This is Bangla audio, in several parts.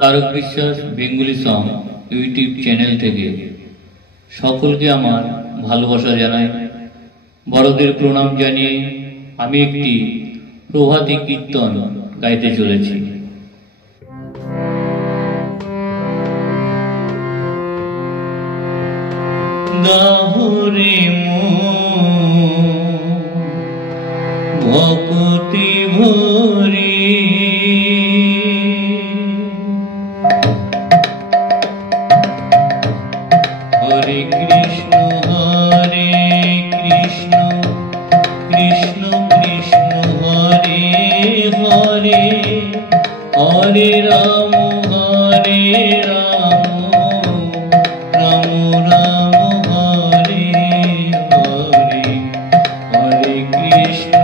তারক বিশ্বাস বেঙ্গলি সং ইউটিউব চ্যানেল থেকে সকলকে আমার ভালোবাসা জানাই। বড়দের প্রণাম জানিয়ে আমি একটি প্রভাতী কীর্তন গাইতে চলেছি। গাহরে ভক্তি ভরে হরে কৃষ্ণ কৃষ্ণ কৃষ্ণ হরে হরে হরে রাম রাম রাম হরে হরে হরে কৃষ্ণ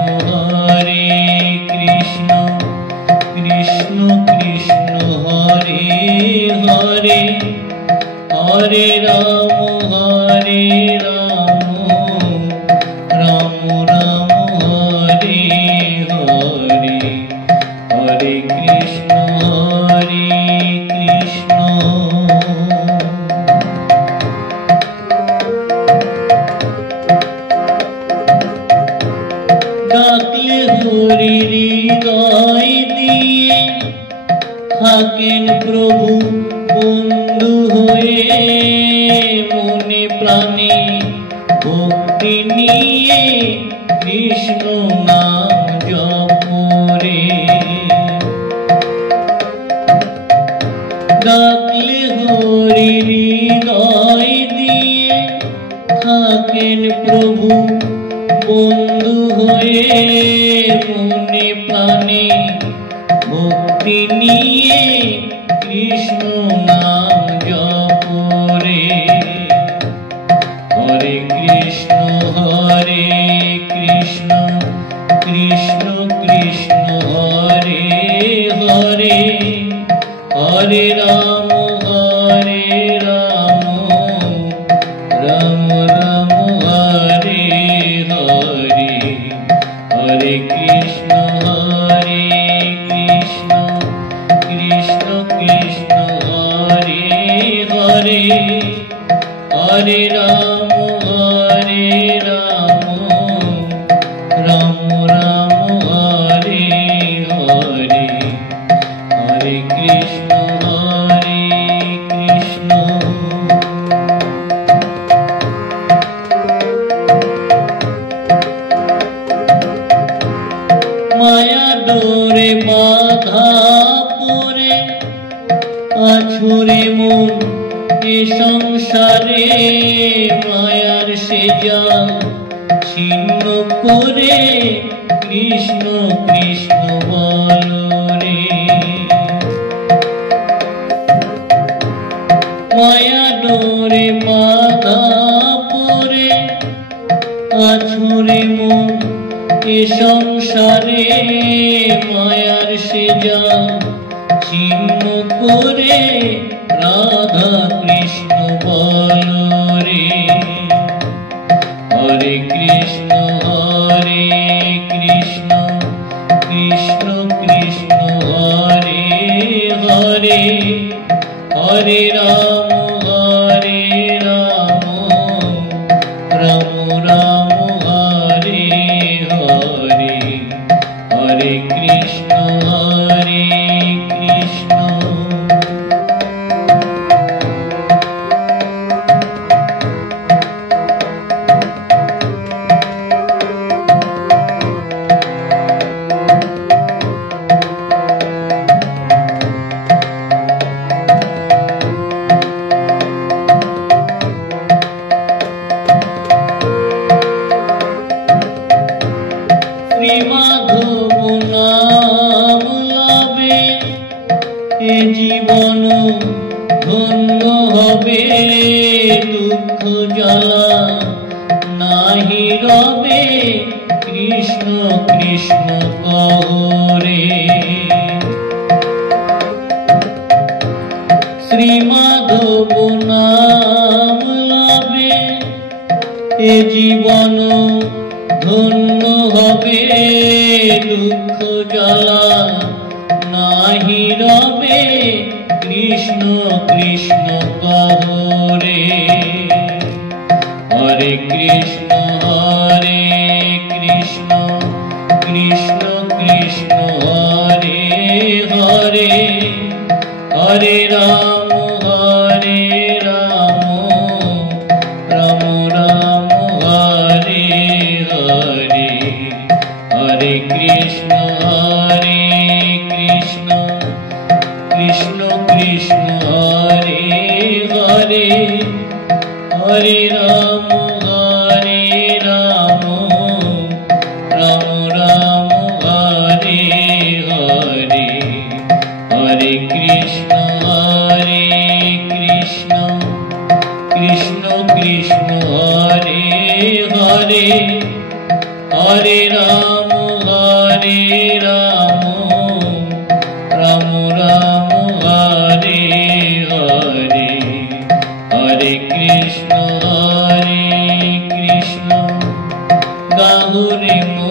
কৃষ্ণ কৃষ্ণ হরে হরে হরে রাম রাম রাম হরে হরে হরে কৃষ্ণ ডাকলে হরি হৃদয় দিয়ে থাকেন প্রভু বন্ধু হয়ে, মনে প্রাণে ভক্তি নিয়ে কৃষ্ণ নাম জপ রে। ডাকলে হরি হৃদয় দিয়ে থাকেন প্রভু বন্ধু হয়ে, মনে প্রাণে ভক্তি নিয়ে কৃষ্ণ নাম জপ রে। হরে কৃষ্ণ কৃষ্ণ কৃষ্ণ হরে হরে হরে রাম রাম রাম হরে হরে হরে কৃষ্ণ কৃষ্ণ হরে হরে হরে রাম রাম রাম হরে হরে হরে কৃষ্ণ কৃষ্ণ। মায়া ডোরে বাধা পরে আছুরে মন এ সংসারে, মায়ার সে জাল ছিন্ন করে কৃষ্ণ কৃষ্ণ বল রে। মায়া ডোরে বাধা পরে আছুরে মন এ সংসারে, মায়ার সে জাল ছিন্ন করে রাধা কৃষ্ণ বল রে। হরে কৃষ্ণ কৃষ্ণ কৃষ্ণ হরে হরে হরে রাম রাম রাম হরে হরে হরে কৃষ্ণ কৃষ্ণ। মাধব নাম লবে এ জীবন ধন্য হবে, দুঃখ জ্বালা নাহি রবে কৃষ্ণ কৃষ্ণ কহরে। শ্রী মাধব নাম লবে এ জীবন ধন্য হবে, দুঃখ জ্বালা নাহি রবে কৃষ্ণ কহো রে, হরে কৃষ্ণ কৃষ্ণ কৃষ্ণ হরে হরে, হরে রাম রাম রাম হরে হরে, হরে কৃষ্ণ কৃষ্ণ কৃষ্ণ হরে হরে, হরে রাম রাম রাম হরে হরে, হরে কৃষ্ণ কৃষ্ণ কৃষ্ণ হরে হরে, হরে রাম রাম হরে হরে, হরে কৃষ্ণ গাহুরে মো